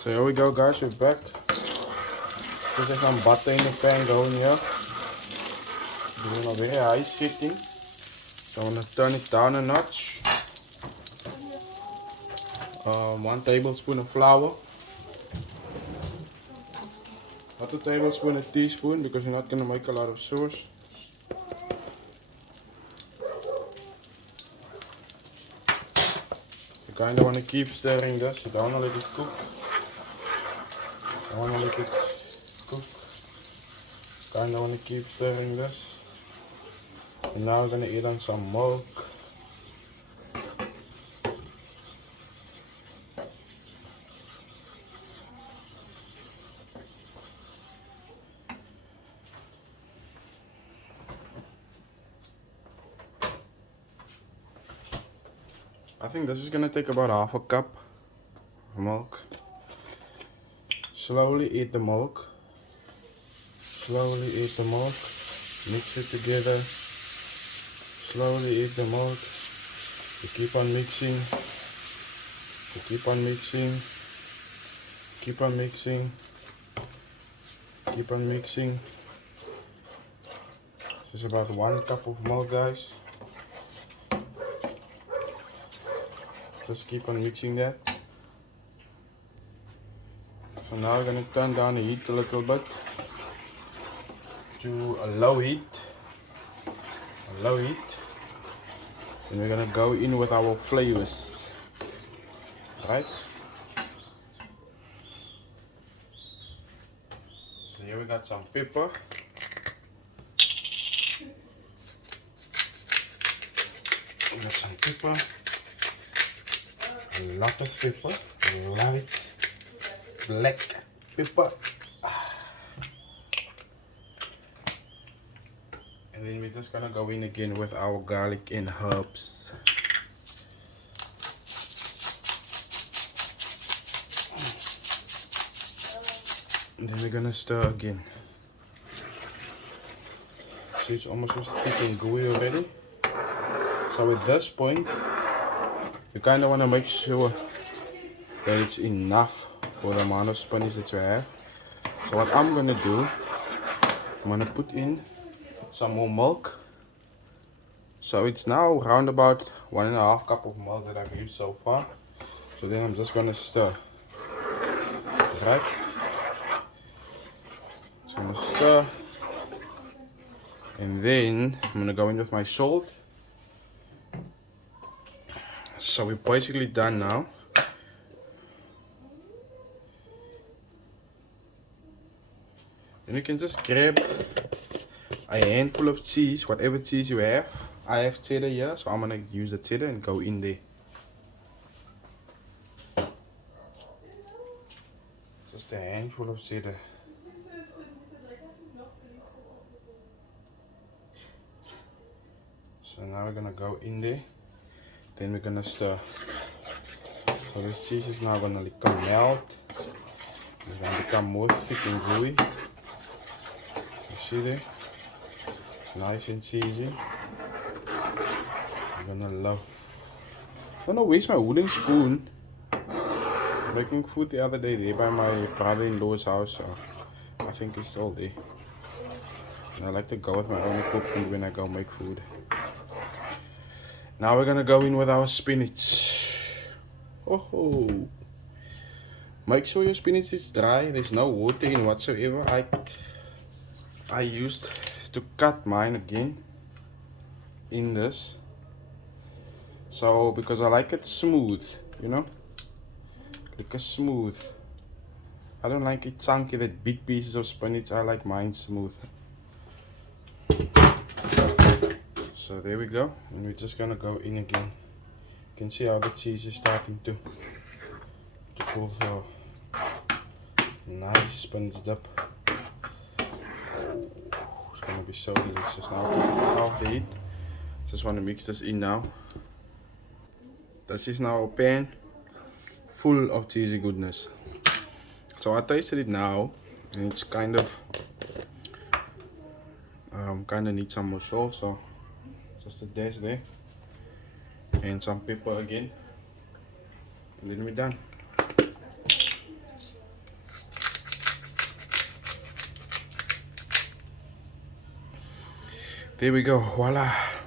So here we go, guys, we're back. There's some butter in the pan going here. Doing a very high setting. So I'm going to turn it down a notch. 1 tablespoon of flour. Not a tablespoon, a teaspoon, because you're not going to make a lot of sauce. You kind of want to keep stirring this. You don't want to let it cook. You don't want to let it cook. Kind of want to keep stirring this. And now we're going to add on some milk. I think this is going to take about half a cup of milk. Slowly add the milk. Slowly add the milk. Mix it together. Slowly add the milk. You keep on mixing. You keep on mixing. Keep on mixing. Keep on mixing. This is about 1 cup of milk, guys. Just keep on mixing that. So now we're going to turn down the heat a little bit to a low heat. A low heat. And we're going to go in with our flavors. Right? So here we got some pepper. We got some pepper. A lot of pepper. Light black pepper. And then we're just gonna go in again with our garlic and herbs. And then we're gonna stir again. So it's almost thick and gooey already. So at this point, you kind of want to make sure that it's enough for the amount of spinach that you have. So what I'm gonna do, I'm gonna put in some more milk. So it's now around about 1.5 cup of milk that I've used so far. So then I'm just gonna stir. Right? So I'm gonna stir. And then I'm gonna go in with my salt. So we're basically done now. And you can just grab a handful of cheese, whatever cheese you have. I have cheddar here, so I'm gonna use the cheddar and go in there. Just a handful of cheddar. So now we're gonna go in there. Then we're gonna stir. So this cheese is now gonna become melt. It's gonna become more thick and gooey. You see there? Nice and cheesy. You're gonna love. I don't know where's my wooden spoon. Making food the other day there by my brother-in-law's house. So I think it's still there. And I like to go with my own equipment when I go make food. Now we're gonna go in with our spinach. Oh, make sure your spinach is dry. There's no water in whatsoever. I used to cut mine again in this. So because I like it smooth, you know, like a smooth. I don't like it chunky, that big pieces of spinach. I like mine smooth. So there we go, and we're just gonna go in again. You can see how the cheese is starting to pull through. Nice spinach dip. Oh, it's gonna be so delicious. Now off the heat. Just want to mix this in now. This is now a pan full of cheesy goodness. So I tasted it now, and it's kind of need some more salt. So just a dash there, and some pepper again, and then we're done. There we go, voila.